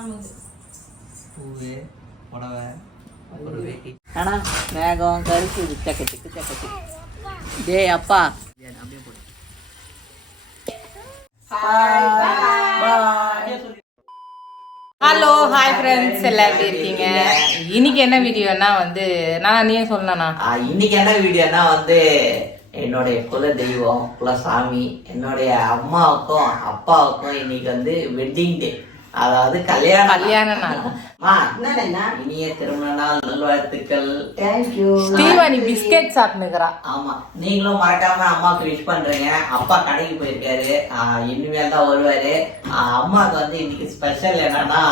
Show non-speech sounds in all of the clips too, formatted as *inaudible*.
பூவு புடவை ஒரு வேட்டி. ஆனா மேகம் கருத்து சக்கச்சுக்கு சக்கச்சு டேய் அப்பா. அப்படியே ஹலோ ஹாய் ஃப்ரெண்ட்ஸ் எல்லாம் எப்படி இருக்கீங்க? இன்னைக்கு என்ன வீடியோனா வந்து நான் நீயே சொல்லணா இன்னைக்கு என்ன வீடியோனா வந்து என்னுடைய குல தெய்வம் குல சாமி என்னுடைய அம்மாவுக்கும் அப்பாவுக்கும் இன்னைக்கு வந்து வெட்டிங் டே அதாவது கல்யாணம் கல்யாண நாள். அம்மா, இனிய திருமண நாள் நல்வாழ்த்துக்கள். ஸ்டீவானி பிஸ்கெட் சாப்பிட்டுக்கிறா ஆமா. நீங்களும் மறக்காம அம்மாவுக்கு விஷ் பண்றீங்க. அப்பா கடைக்கு போயிருக்காரு. ஆஹ் இனிமேல் தான் வருவாரு. ஆஹ் அம்மாவுக்கு வந்து இன்னைக்கு ஸ்பெஷல் என்னன்னா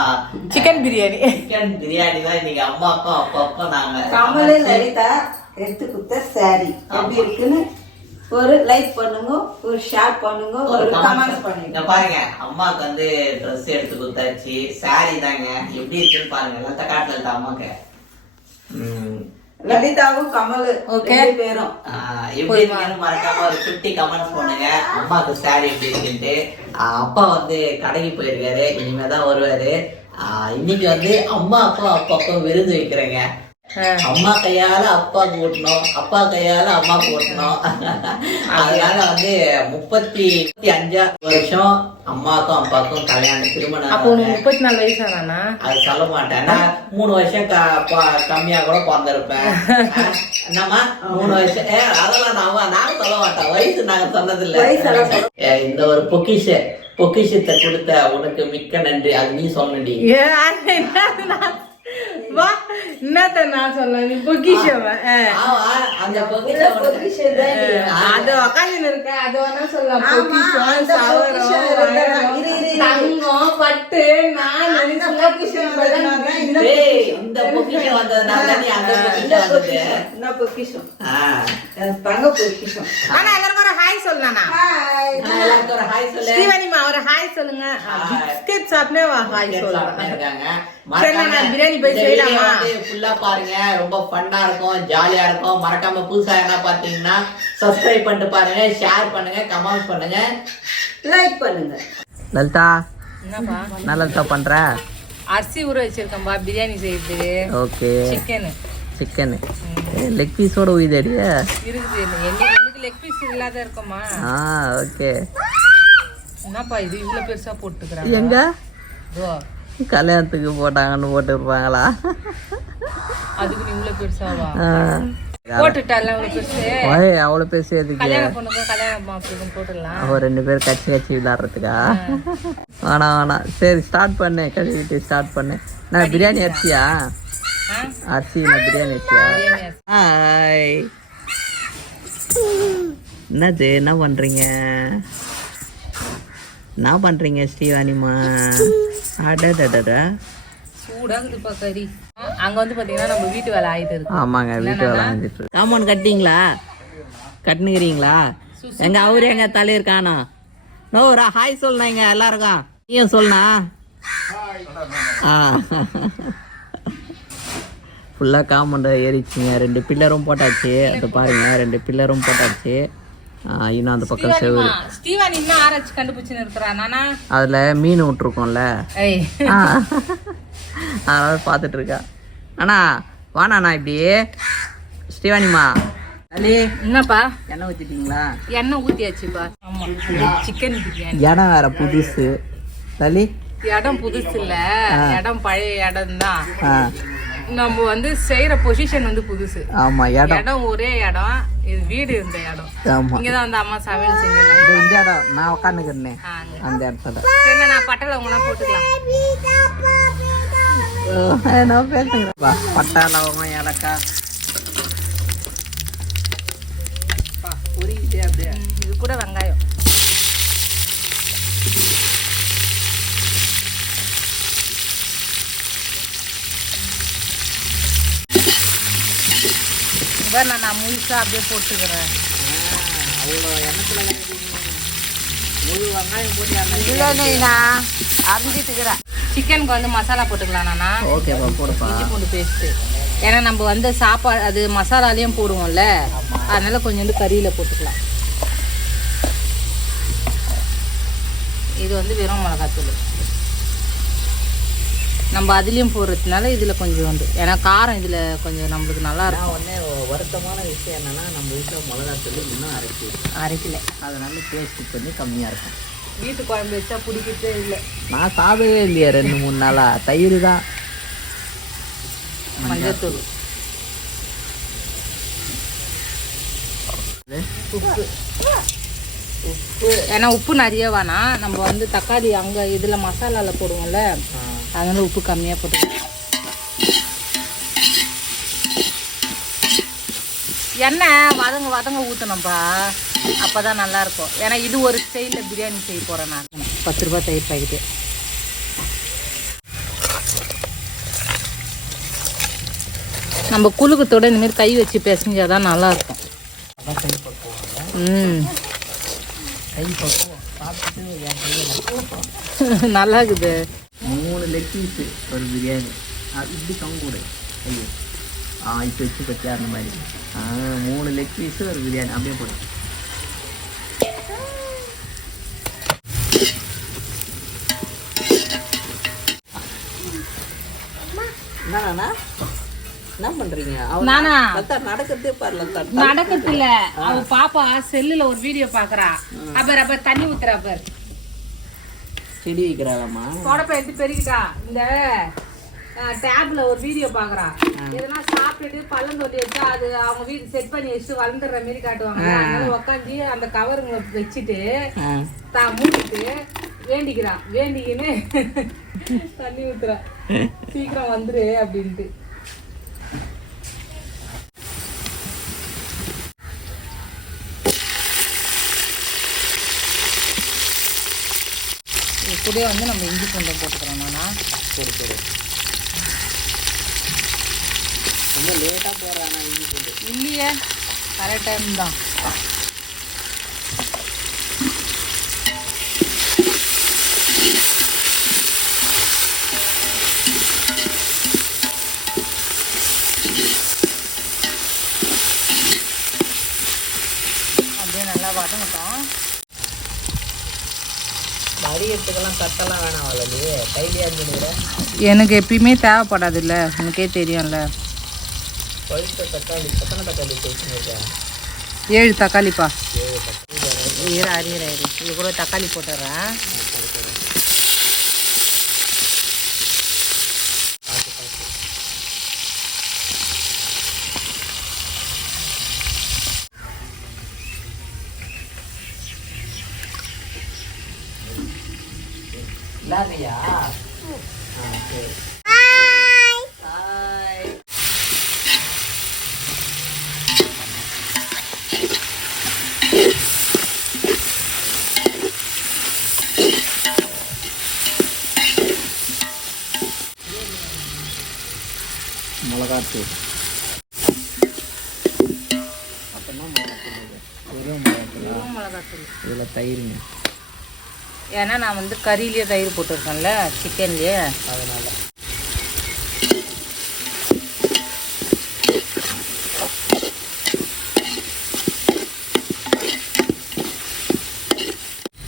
சிக்கன் பிரியாணி சிக்கன் பிரியாணி தான் இன்னைக்கு அம்மாவுக்கும் அப்பாவுக்கும் நாங்க. கமலு லலிதா எடுத்து கொடுத்த சாரி எப்படி இருக்குன்னு ஒரு லைக் பண்ணுங்க ஒரு ஷேர் பண்ணுங்க ஒரு கமெண்ட் பண்ணுங்க. பாருங்க அம்மாவுக்கு வந்து ட்ரெஸ் எடுத்து கொடுத்தாச்சு. சாரி தாங்க. எப்படி இருக்குன்னு பாருங்க லத்த காட்டுல அம்மாக்கு உம் லலிதாவும் கமலு Okay. ரெண்டு பேரும். ஆஹ் எப்படி இருக்குன்னு மறக்காம ஒரு ஃபிஃப்டி கமெண்ட்ஸ் பண்ணுங்க அம்மாவுக்கு சாரி எப்படி இருக்குன்ட்டு. அப்பா வந்து கடைக்கு போயிருக்காரு. இனிமே தான் வருவாரு. ஆஹ் இன்னைக்கு வந்து அம்மாவுக்கும் அப்பாவுக்கும் விருது வைக்கிறேங்க. அம்மா கையால அப்பாவுக்கு ஊட்டணும் அப்பா கையால அம்மாவுக்கு ஊட்டணும் *laughs* அதனால வந்து முப்பத்தி முப்பத்தி அஞ்சா வருஷம் அம்மாவுக்கும் அப்பாவுக்கும் கல்யாணம் திருமணம் அப்போ முப்பத்தி நாலு வயசு அது சொல்ல மாட்டேன். நான் மூணு வருஷம் கம்மியா கூட பிறந்திருப்பேன். என்னம்மா? மூணு வருஷம். அதெல்லாம் நான் நாங்க சொல்ல மாட்டோம் வயசு நாங்க சொன்னது ஏ, இந்த ஒரு பொக்கிஷ பொக்கிஷத்தை கொடுத்த உனக்கு மிக்க நன்றி. அது நீ சொல்லணுடி வா என்னத்த நான் சொல்ல பொக்கிஷம் அந்த. அது உக்காந்து இருக்க? அது வேணா சொல்லலாம். ஆமா, பொக்கிஷம் சவரம். தங்கம் பட்டு நான் இந்த வந்ததுனால அந்த தங்க ஆனா எல்லாருக்கும் ஒரு ஹாய் எல்லாருக்கும் ஒரு ஹாய் சொல்லுங்க. பிஸ்கெட் சாப்பிட்டே வா ஹாய் சொல்லுங்க பிரியாணி போய் செய்யலாமா? பாருங்க. ரொம்ப ஃபன்னா இருக்கும் ஜாலியா இருக்கும். மறக்காம புதுசா என்ன பாத்தீங்கன்னா சப்ஸ்கிரைப் பண்ணிட்டு பாருங்க ஷேர் பண்ணுங்க கமெண்ட் பண்ணுங்க. லைக் பண்ணுங்க. லலிதா என்னப்பா? என்ன லலிதா பண்ற? அரிசி ஊற வச்சிருக்கேன்பா பிரியாணி செய்யறதுக்கு ஓகே. சிக்கனு சிக்கன் லெக் பீஸோட உயிதடிய இருக்குது என்ன எனக்கு லெக் பீஸ் இல்லாத இருக்குமா? ஆ ஓகே. என்னப்பா இது இவ்வளவு பெருசா போட்டுக்கிறாங்க? எங்க? இதோ, கல்யாணத்துக்கு போட்டாங்கன்னு அதுக்கு பெருசாவா இவ்வளவு பெருசு ஓய் அவ்வளோ பேசி எதுக்கு? ரெண்டு பேரும் கட்சி கட்சி விளையாடுறதுக்கா? வேணாம் வேணாம் சரி ஸ்டார்ட் பண்ணு கழுவிட்டு ஸ்டார்ட் பண்ணு. நான் பிரியாணி அரிசியா? அரிசி நான் பிரியாணி அரிசியா. ஹாய் என்னது என்ன பண்றீங்க? என்ன பண்றீங்க ஸ்ரீவாணிமா? அடடடட சூடாகுதுப்பா கறி. அங்க வந்து பாத்தீங்கன்னா நம்ம வீட்டு வேலை ஆயிட்டு இருக்கு. ஆமாங்க வீட்டு வேலை இருக்கு. காம்பவுண்ட் கட்டிங்களா கட்டுனுக்கிறீங்களா? எங்க அவரு எங்க தலைவர் காணோம் நோ ஒரு ஹாய் சொல்லுங்க எல்லாருக்கும். நீயும் சொல்லணா ஆ. ஃபுல்லாக காம்பவுண்ட் ஏறிச்சுங்க ரெண்டு பில்லரும் போட்டாச்சு. அது பாருங்க ரெண்டு பில்லரும் போட்டாச்சு. இன்னும் அந்த பக்கம் செவுரு. ஸ்ரீவாணி ஸ்ரீவாணி இன்னும் ஆராய்ச்சி கண்டுபிடிச்சுன்னு இருக்கிறா நானா? அதில் மீன் விட்டுருக்கோம்ல. ஏய். ஆ. அதனால பார்த்துட்டு இருக்கா அண்ணா வாண்ணா இப்படி. ஸ்ரீவாணிமா அலி என்னப்பா? எண்ணெய் ஊற்றிட்டீங்களா எண்ணெய் ஊத்தியாச்சுப்பா. ஆமா. சிக்கன் பிரியாணி. இடம் வேற புதுசு. தலி. இடம் புதுசு இல்ல இடம் பழைய இடம் தான் நம்ம வந்து செய்யற பொசிஷன் வந்து புதுசு. ஆமாம் இடம். இடம் ஒரே இடம். இது வீடு இருந்த இடம். ஆமாம் இங்கதான் வந்து அம்மா சமையல் செஞ்சிருந்தாங்க இந்த இடம். நான் அங்க. அந்த இடத்துல. சரி நான் பட்டல உங்களாம் போட்டுக்கலாம். நான் பேசுகிறேன்ப்பா பட்டா லவங்கம் ஏலக்காய். இதை நான் நான் முழுசா அப்படியே போட்டுக்கிறேன். அவ்வளோ எண்ணத்துல முழு வெங்காயம் போட்டு இல்லை நான் அறிஞ்சிட்டுக்கிறேன் சிக்கனுக்கு வந்து மசாலா போட்டுக்கலாம் நானா. போடுப்பா. இஞ்சி பூண்டு பேஸ்ட்டு ஏன்னா நம்ம வந்து சாப்பாடு அது மசாலாலையும் போடுவோம்ல. அதனால கொஞ்சோண்டு கறியில் போட்டுக்கலாம். இது வந்து வெறும் மிளகாத்தூள். நம்ம அதுலேயும் போடுறதுனால இதில் கொஞ்சம் உண்டு ஏன்னா காரம் இதில் கொஞ்சம் நம்மளுக்கு நல்லா இருக்கும். ஒன்னே வருத்தமான விஷயம் என்னன்னா நம்ம வீட்டில் மிளகாத்தூள் இன்னும் அரைச்சி அரைக்கல. அதனால டேஸ்ட் கொஞ்சம் கம்மியாக இருக்கும். வீட்டு குழம்பு வச்சா பிடிக்கிறதே இல்லை. நான் சாப்பிடவே இல்லையா ரெண்டு மூணு நாளா. தயிர் தான். மஞ்சத்தூள். உப்பு. உப்பு. ஏன்னா உப்பு நிறைய வேணாம் நம்ம வந்து தக்காளி அங்கே இதில் மசாலாவில் போடுவோம்ல. அதனால உப்பு கம்மியாக போட்டுக்கணும். எண்ணெய் வதங்க வதங்க ஊற்றணும்ப்பா அப்போ தான் நல்லாயிருக்கும் ஏன்னா இது ஒரு ஸ்டைலில் பிரியாணி செய்ய போகிறேன் நான். பத்து ரூபா தயிர் பாக்கெட்டு. நம்ம குலுக்கத்தோட இந்தமாரி கை வச்சு பிசைஞ்சாதான் தான் நல்லாயிருக்கும் ம். *laughs* நல்லா இருக்குது. மூணு லெக் பீஸு ஒரு பிரியாணி இப்படி கங்கூடு ஐயோ ஆ இப்போ வச்சு பச்சா அந்த மாதிரி ஆ மூணு லெக் பீஸு ஒரு பிரியாணி அப்படியே போடு என்னண்ணா என்ன பண்றீங்க நானா நடக்கிறதே பாருல நடக்கத்துல அவ பாப்பா செல்லுல ஒரு வீடியோ பாக்குறா அப்பர் அப்பர் தண்ணி ஊத்துறா அப்பர் செடி வைக்கிறாளாமா தொடப்ப எடுத்து பெருகிட்டா? இந்த டேப்ல ஒரு வீடியோ பாக்குறா எதனா சாப்பிட்டுட்டு பள்ளம் தொட்டி வச்சா அது அவங்க வீடு செட் பண்ணி வச்சுட்டு வளர்ந்துடுற மாதிரி காட்டுவாங்க. அதனால உட்காந்து அந்த கவருங்க வச்சுட்டு தான் மூடிட்டு வேண்டிக்கிறா. வேண்டிக்கின்னு தண்ணி ஊத்துறா. சீக்கிரம் வந்துரு அப்படின்ட்டு. கூடயே வந்து நம்ம இஞ்சி பூண்டம் போட்டுக்கிறோம் நானா சரி சரி. ரொம்ப லேட்டாக போகிறானா இஞ்சி பூண்டு. இல்லையே கரெக்ட் டைம் தான். கட்டெல்லாம் வேணாம் வளர்ந்து கைலியாக இருந்துக்கிற எனக்கு எப்பயுமே தேவைப்படாது இல்லை உனக்கே தெரியும்ல. பழுத்த தக்காளி எத்தனை தக்காளி வச்சுருக்கேன் ஏழு தக்காளிப்பா. ஏழு தக்காளி. அரியற இது கூட தக்காளி போட்டுடுறேன். சரி. ஹாய் மிளகாத்தூள். அப்புறமா மிளகாத்தூள். வெறும் மிளகாத்தூள்? இதில் தயிருங்க. ஏன்னா நான் வந்து கறியிலேயே தயிர் போட்டிருக்கேன்ல சிக்கன்லேயே அதனால.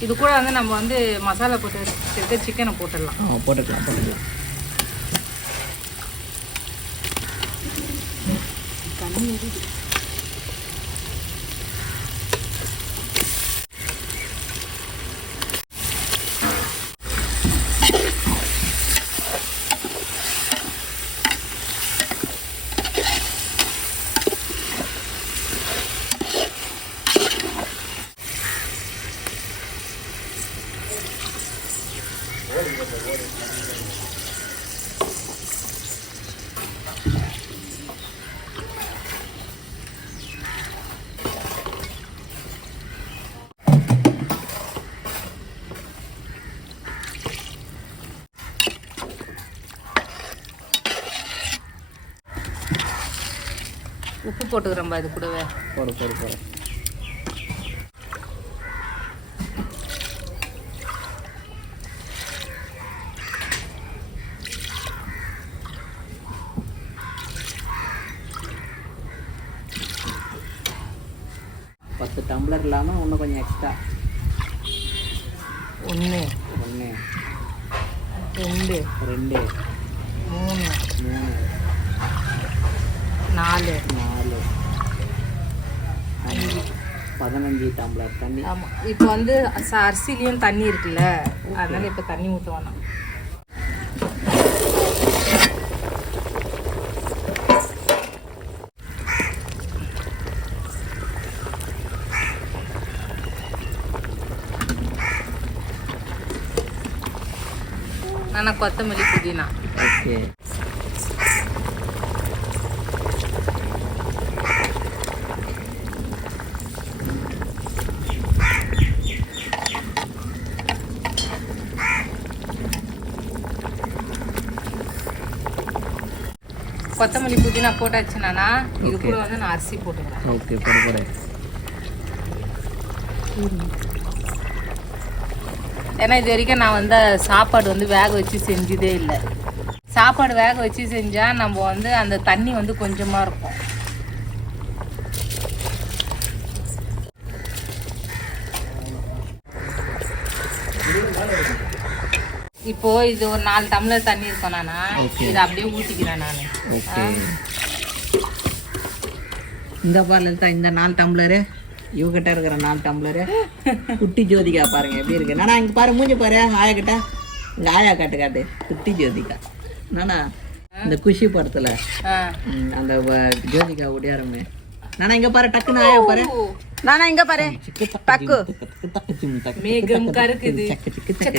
இது கூட வந்து நம்ம வந்து மசாலா போட்டு வச்சுருக்க சிக்கனை போட்டுடலாம். போட்டுக்கலாம் போட்டுக்கலாம். உப்பு போட்டுக்கிறோம்பா இது கூடவே. போடு போடு போடு. பத்து டம்ளர் இல்லாமல் இன்னும் கொஞ்சம் எக்ஸ்ட்ரா ஒன்று ஒன்று ரெண்டு. ரெண்டு. மூணு. மூணு. நாலு. நாலு. அஞ்சு. பதினஞ்சு டம்ளர் தண்ணி. ஆமாம் இப்போ வந்து அரிசிலையும் தண்ணி இருக்குல்ல? அதனால இப்போ தண்ணி ஊற்ற நான் கொத்தமல்லி புதினா ஓகே கொத்தமல்லி புதினா போட்டாச்சுனா இது கூட வந்து நான் அரிசி போட்டுக்கிறேன் ஓகே போடு போடு ஏன்னா இது வரைக்கும் நான் வந்து சாப்பாடு வந்து வேக வச்சு செஞ்சதே இல்லை. சாப்பாடு வேக வச்சு செஞ்சால் நம்ம வந்து அந்த தண்ணி வந்து கொஞ்சமாக இருக்கும். இப்போ இது ஒரு நாலு டம்ளர் தண்ணி இருக்கும் நானா. இதை அப்படியே ஊற்றிக்கிறேன் நான். இந்த பாரு லலிதா இந்த நாலு டம்ளரு? இவகிட்ட இருக்கிற நாலு டம்ளரு குட்டி ஜோதிகா பாருங்க எப்படி இருக்கு நானா இங்க பாரு மூஞ்சி பாரு ஆயா கிட்ட இங்க ஆயா காட்டு காட்டு குட்டி ஜோதிகா நானா இந்த குஷி படத்துல அந்த ஜோதிகா ஒடியாரமே நானா இங்க பாரு டக்குன்னு ஆயா பாரு நானா இங்க பாரு டக்கு மேகம் கருக்குது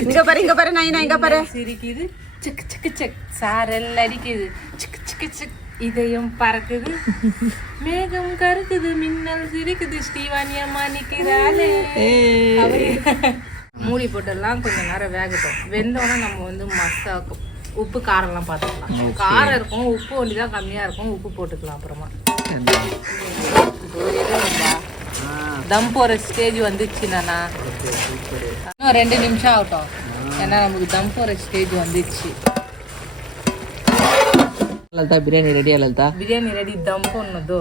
இங்க பாரு இங்க பாரு நான் இங்க பாரு சிரிக்குது சிக்கு சிக்கு சிக் சாரல் அடிக்குது சிக்கு சிக்கு சிக் இதயம் பறக்குது. மேகம் கருக்குது மின்னல் சிரிக்குது. ஸ்ரீவாணி அம்மா நிக்கிறாளே மூடி போட்டெல்லாம் கொஞ்ச நேரம் வேகட்டும். வெந்தோடனே நம்ம வந்து மஸ்தா உப்பு காரம்லாம் பார்த்துக்கலாம். காரம் இருக்கும் உப்பு ஒண்டி தான் கம்மியா இருக்கும். உப்பு போட்டுக்கலாம் அப்புறமா. தம் போற ஸ்டேஜ் வந்துச்சு நானா. இன்னும் ரெண்டு நிமிஷம் ஆகட்டும். ஏன்னா நமக்கு தம் போற ஸ்டேஜ் வந்துச்சு. லலிதா பிரியாணி ரெடியா லலிதா? பிரியாணி ரெடி தம் போடணுதோ?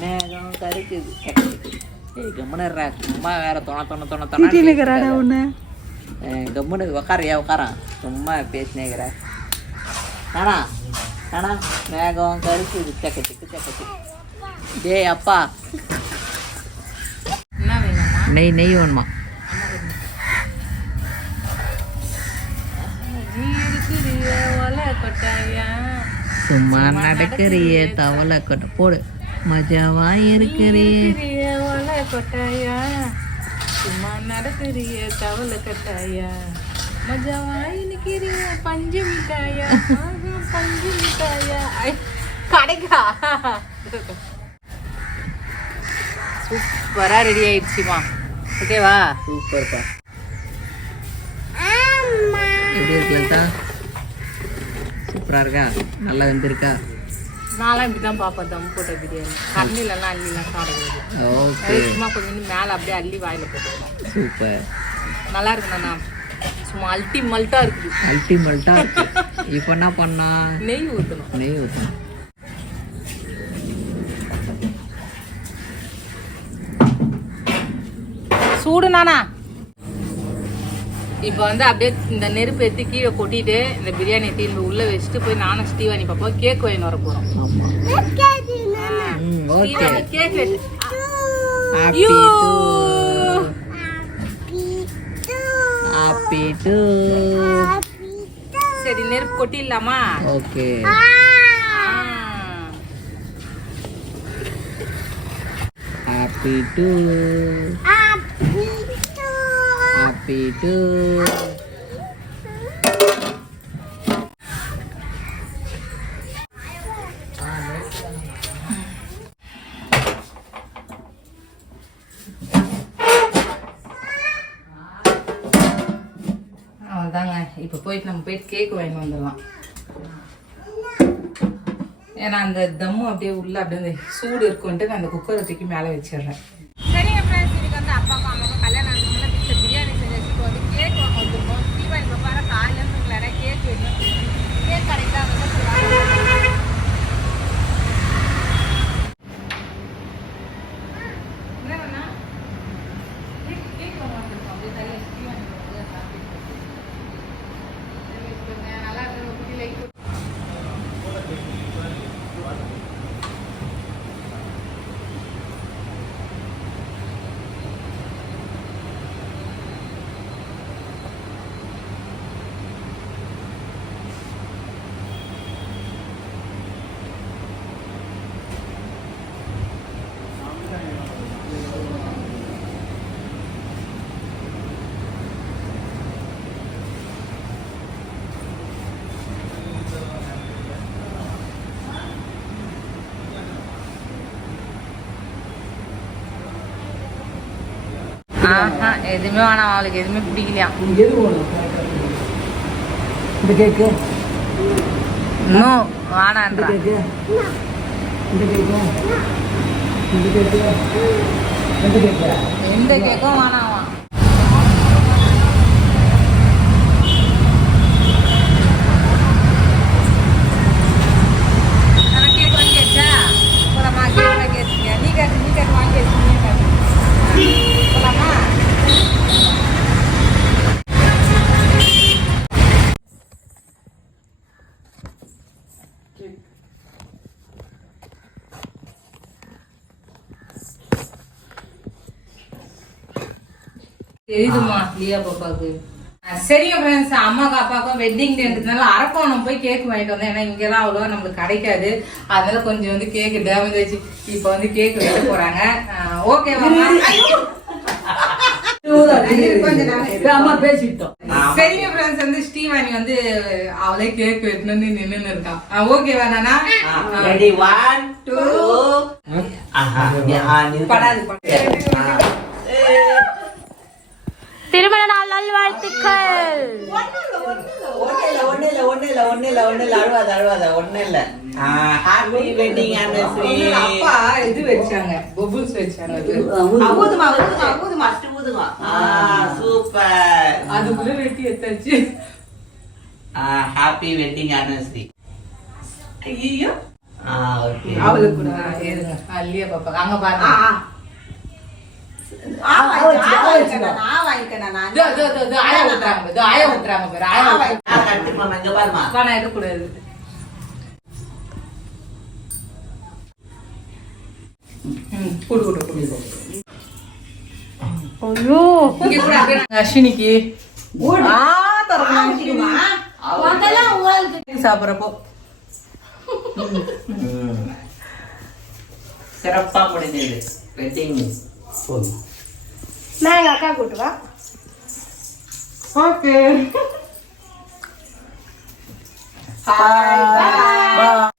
மேகம் கருக்குது. ஏய் கம்முன்னு சும்மா வேற தொண தொண தொண தொண கம்முன்னு உக்காரியா உக்காரான் சும்மா பேசினேங்கிற நானா? நானா? மேகம் கருக்குது. சிக்கு சக்க சிக்கு டேய் அப்பா. என்ன வேணுமா நெய் நெய் வேணுமா? சும்மா நடக்கிறியே தவளை கொட்டை. போடு. மஜாவா இருக்கிறியே. இருக்கிறிய கொட்டாயா சும்மா நடக்கிறிய தவளை கட்டாயா? மஜாவாய் நிக்கிறிய பஞ்சு மிட்டாயா? பஞ்சு மிட்டாயா? கடைக்கா. சூப்பரா ரெடி ஆயிடுச்சுமா. ஓகேவா சூப்பர்ப்பா. எப்படி இருக்கு லலிதா சூப்பரா இருக்கா? நல்லா வெந்திருக்கா? நான்லாம் இப்படி தான் பார்ப்பேன் தம் போட்ட பிரியாணி. கண்ணிலலாம் அள்ளிலாம் சாப்பிடுறது ஓகே. சும்மா கொஞ்சம் மேலே அப்படியே அள்ளி வாயில போட்டுருவோம் சூப்பர். நல்லா இருக்குண்ணா சும்மா அல்டி மல்ட்டா இருக்குது. அல்டிமேட்டா இருக்கு. இப்போ என்ன பண்ணா? நெய் ஊற்றணும் நெய் ஊற்றணும் சூடு நானா? இப்போ வந்து அப்படியே இந்த நெருப்பு எடுத்து கீழே கொட்டிட்டு இந்த பிரியாணி தீர்ந்து உள்ள வச்சுட்டு போய் நானும் ஸ்டீவானி பாப்பா கேக் வாங்கிட்டு வர போறோம். ஆமா. ம் ஓகே ஸ்டீவானி கேக் வெட்டு happy you. To happy to சரி நெருப்பு கொட்டிடலாமா? Okay. Happy to happy to அவ்வளோதாங்க இப்போ போயிட்டு நம்ம போயிட்டு கேக் வாங்கி வந்துடலாம். ஏன்னா அந்த தம்மு அப்படியே உள்ள அப்படியே அந்த சூடு இருக்குன்ட்டு நான் அந்த குக்கரை தூக்கி மேலே வச்சிடுறேன் சரிங்க ஃப்ரெண்ட்ஸ் இதுக்கு வந்து அப்பாக்கும் அம்மாக்கும் கல்யாணம் ஆனதுனால வீட்டில் பிரியாணி செஞ்சு வச்சுட்டு வந்து கேக் வாங்க வந்திருக்கோம் தீபாவளி பாப்பார காலையில் நிறைய கேக் வேணும் கேக் கடைக்கு தான் வந்து சொல்லுவாங்க. என்ன வேணா? ஆஹா எதுவுமே வேணாம் அவளுக்கு எதுவுமே பிடிக்கலையா? இந்த கேக்கு இன்னும் வேணான்றா இந்த கேக்கும் வேணாமா கேக் வாங்கியாச்சா போலாமா கேக் வாங்கியாச்சுங்க நீ கேட்டு நீ கேட்டு வாங்கியாச்சு நீ கேட்டு போலாமா தெரியுதுமா லியா பாப்பாவுக்கு? சரிங்க ஃப்ரெண்ட்ஸ் அம்மாக்கு அப்பாவுக்கும் வெட்டிங் டேன்றதுனால அரக்கோணம் போய் கேக் வாங்கிட்டு வந்தேன். ஏன்னா இங்கெல்லாம் அவ்வளோவா நம்மளுக்கு கிடைக்காது. அதனால கொஞ்சம் வந்து கேக் டேமேஜ் ஆச்சு இப்போ வந்து கேக் வெட்ட போறாங்க. அம்மா? பேசிட்டோம். சரிங்க ஃப்ரெண்ட்ஸ் வந்து ஸ்ரீவாணி வந்து அவளே கேக் வெட்டணும்னு நின்னுன்னு இருக்கான் ஓகேவா நானா? ரெடி ஒன் டூ படாது திருமண நாள் நல்வாழ்த்துக்கள். அதுக்குள்ள வெட்டி எடுத்தாச்சு. ஹாப்பி வெட்டிங் ஆனிவர்சரி ஐயோ. ஓகே அவளுக்கு அங்க பாருங்க. அஸ்வினிக்கு ஆ, தரணும் அஸ்வினி. சாப்பிடுறப்போ. ம். சிறப்பா முடிஞ்சது. வெட்டிங் போதும். நான் எங்க அக்கா கூட்டுவா ஓகே.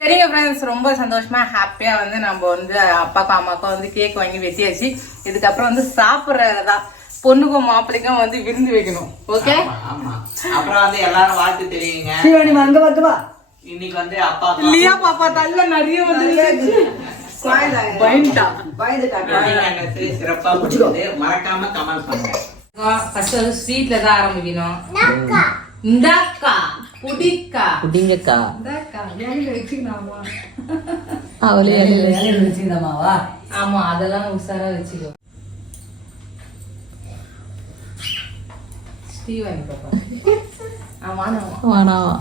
சரிங்க ஃப்ரெண்ட்ஸ் ரொம்ப சந்தோஷமா ஹாப்பியா வந்து நம்ம வந்து அப்பாக்கும் அம்மாக்கும் வந்து கேக் வாங்கி வெட்டியாச்சு. இதுக்கப்புறம் வந்து சாப்பிட்றதுதான். பொண்ணுக்கும் மாப்பிள்ளைக்கும் வந்து விருந்து வைக்கணும். ஓகே அப்புறம் வந்து எல்லாரும் வாழ்த்து தெரியுங்க இன்னைக்கு வந்து அப்பா இல்லையா பாப்பா? தள்ள நிறைய வந்து மறக்காம கமெண்ட் பண்ணுங்க. ஃபர்ஸ்ட் வந்து ஸ்வீட்ல தான் ஆரம்பிக்கணும். இந்தாக்கா. புடிக்கா. புடிங்கக்கா. இந்தாக்கா. இலையில வச்சுக்கலாமா? அவளே இலையில வச்சிருந்தாமாவா ஆமா அதெல்லாம் உஷாரா வச்சுக்கோ. ஸ்ரீவாணி பாப்பா. ஆமா ஆமா வேணாம்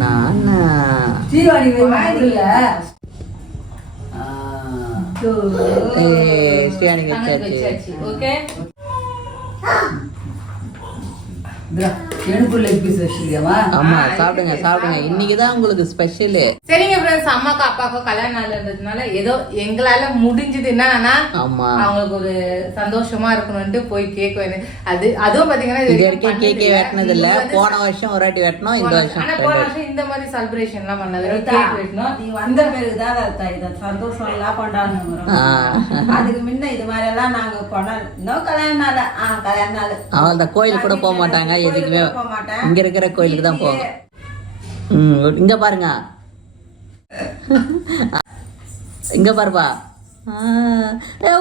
நானா? இல்ல ஏய், ஸ்ரீயானிக்கு வச்சாச்சு. ஓகே? ஆமா சாப்பிடுங்க சாப்பிடுங்க. இன்னைக்கு தான் உங்களுக்கு ஸ்பெஷலு சரிங்க ஃப்ரெண்ட்ஸ் அம்மாக்கும் அப்பாக்கும் கல்யாண நாள் இருந்ததுனால ஏதோ எங்களால முடிஞ்சது என்னன்னா அவங்களுக்கு ஒரு சந்தோஷமா இருக்கணும்ட்டு போய் கேக் வேணும் அது அதுவும் பாத்தீங்கன்னா இது வரைக்கும் கேக்கே. வெட்டினது இல்ல போன வருஷம் ஒரு வாட்டி வெட்டினோம் இந்த வருஷம். ஆனா போன வருஷம் இந்த மாதிரி செலிப்ரேஷன் எல்லாம் பண்ணது கேக் வெட்டணும் நீ வந்த பிறகுதான் இத சந்தோஷம் எல்லாம் கொண்டாடணும். அதுக்கு முன்ன இது மாதிரி எல்லாம் நாங்க கொண்டாட இன்னும் கல்யாண நாள். ஆ கல்யாண நாள். அவள் அந்த கோயிலுக்கு கூட போக மாட்டாங்க எதுக்குமே. கோயிலுக்கு போக மாட்டேன். இங்க இருக்கிற கோயிலுக்கு தான் போவாங்க. ம் இங்க பாருங்க. இங்க பாருப்பா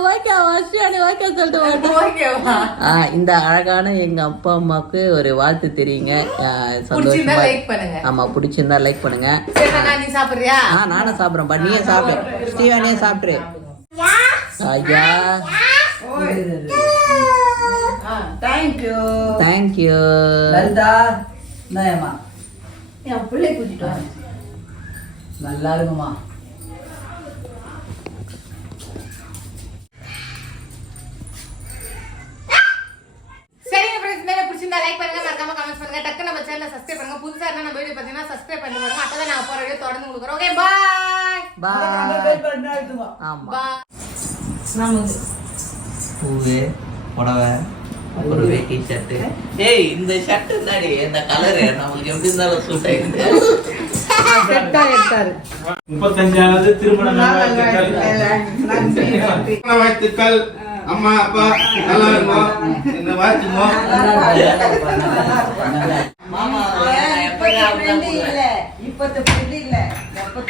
ஓகே ஓகே சொல்லிட்டு வரட்டும். ஓகேவா ஆ, இந்த அழகான எங்க அப்பா அம்மாவுக்கு ஒரு வாழ்த்து தெரியுங்க. சந்தோஷமா லைக் பண்ணுங்க. ஆமா பிடிச்சிருந்தா லைக் பண்ணுங்க. நானும் சாப்பிடுறேன் பட் நீயே சாப்பிடு. ஸ்ரீவானியே சாப்பிட்ரு ஐயா. தேங்க்யூ தேங்க்யூ என் பிள்ளை கூட்டிட்டு நல்லா இருக்குமா? பிடிச்சிருந்தா லைக் பண்ணுங்க மறக்காம கமெண்ட் பண்ணுங்க. டக்கு நம்ம சேனலை சப்ஸ்கிரைப் பண்ணுங்க. புதுசா இருந்தா நம்ம வீடியோ பார்த்தீங்கன்னா சப்ஸ்கிரைப் பண்ணி பாருங்க அப்பதான் நாங்க போற வீடியோ தொடர்ந்து உங்களுக்கு வரும். ஓகே பாய் பாய் ஆமா நமக்கு பூவு புடவை ஒரு வேட்டி ஷர்ட்டு ஏய் இந்த ஷர்ட் என்னடி இந்த கலரு நம்மளுக்கு எப்படி இருந்தாலும் சூட் ஆயிடுது. செட்டா எடுத்தாரு முப்பத்தஞ்சாவது திருமண வாழ்த்துக்கள் அம்மா அப்பா நல்லா இருக்கும் வாழ்த்துங்க மாமா இப்ப இல்ல. இப்ப இல்ல. எப்ப